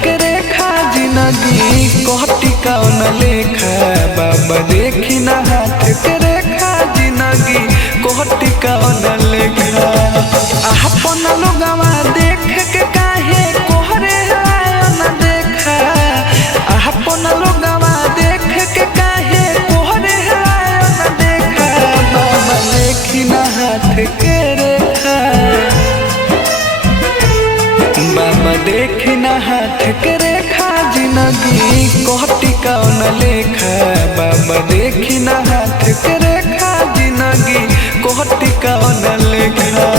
के रेखा जिंदगी कोहटी कौन लेखा बाबा देखी ना हाथ के रेखा जिंदगी कोहटी कौन लेखा। अपन लोगवा देख के काहे कोहरे न देखा, अपन लोगवा देख के काहे कोहरे न देखा। बाबा देखी ना हाथ के रेखा, बाबा देखी ना हाथ के रेखा जिंदगी कोहटी कौन लेखा। बाबा देखी ना हाथ के रेखा जिंदगी कोहटी कौन लेखा।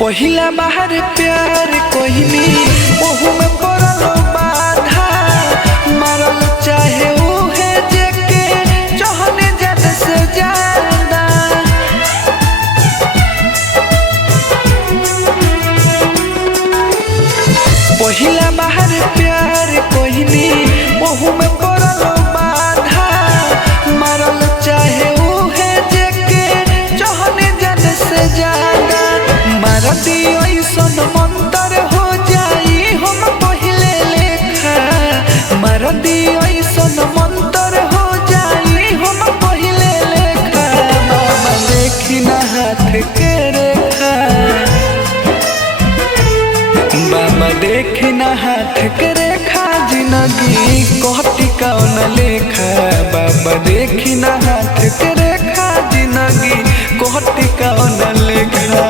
पहिला बाहर प्यार कोहिनी ओहू में पड़लो बाधा, मारल चाहे उहे जेके चाहने जद से ज्यादा। पहिला बाहर प्यार कोहिनी ओहू में पड़लो बाधा, मारल चाहे उहे जेके चाहने जद से ज्यादा। मारती ऐसन मंतर हो जाई हम पहले लेखा, मारती ऐसन मंतर हो जाई हम पहले लेखा। बाबा देखी ना हाथ के रेखा, बाबा देखी ना हाथ के रेखा जिंदगी कोहटी कौन लेखा। बाबा देखी ना हाथ के रेखा जिंदगी कोहटी कौन लेखा।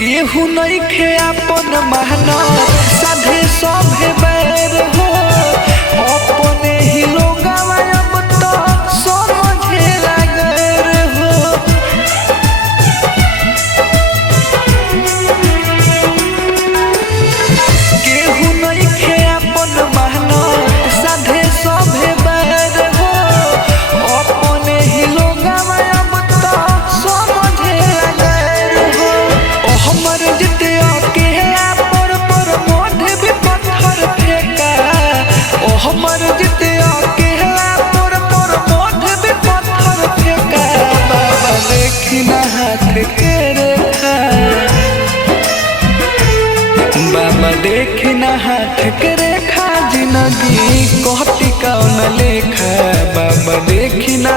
केहू नइखे अपन महना साधे सभे बैर हो, अपने ही लोगवा अब तो समझे लागैर हो। केहू नइखे अपन महना साधे सभे बैर हो, अपने ही लोगवा अब तो समझे लागैर हो। हमर जिते अकेला पर मोढ़ भी पत्थर फेंका, ओ हमर जिते अकेला पर मोढ़ भी पत्थर फेंका। बाबा देखी ना हाथ के रेखा, बाबा देखी ना हाथ के रेखा जिंदगी कोहटी कौन लेखा। बाबा देखी ना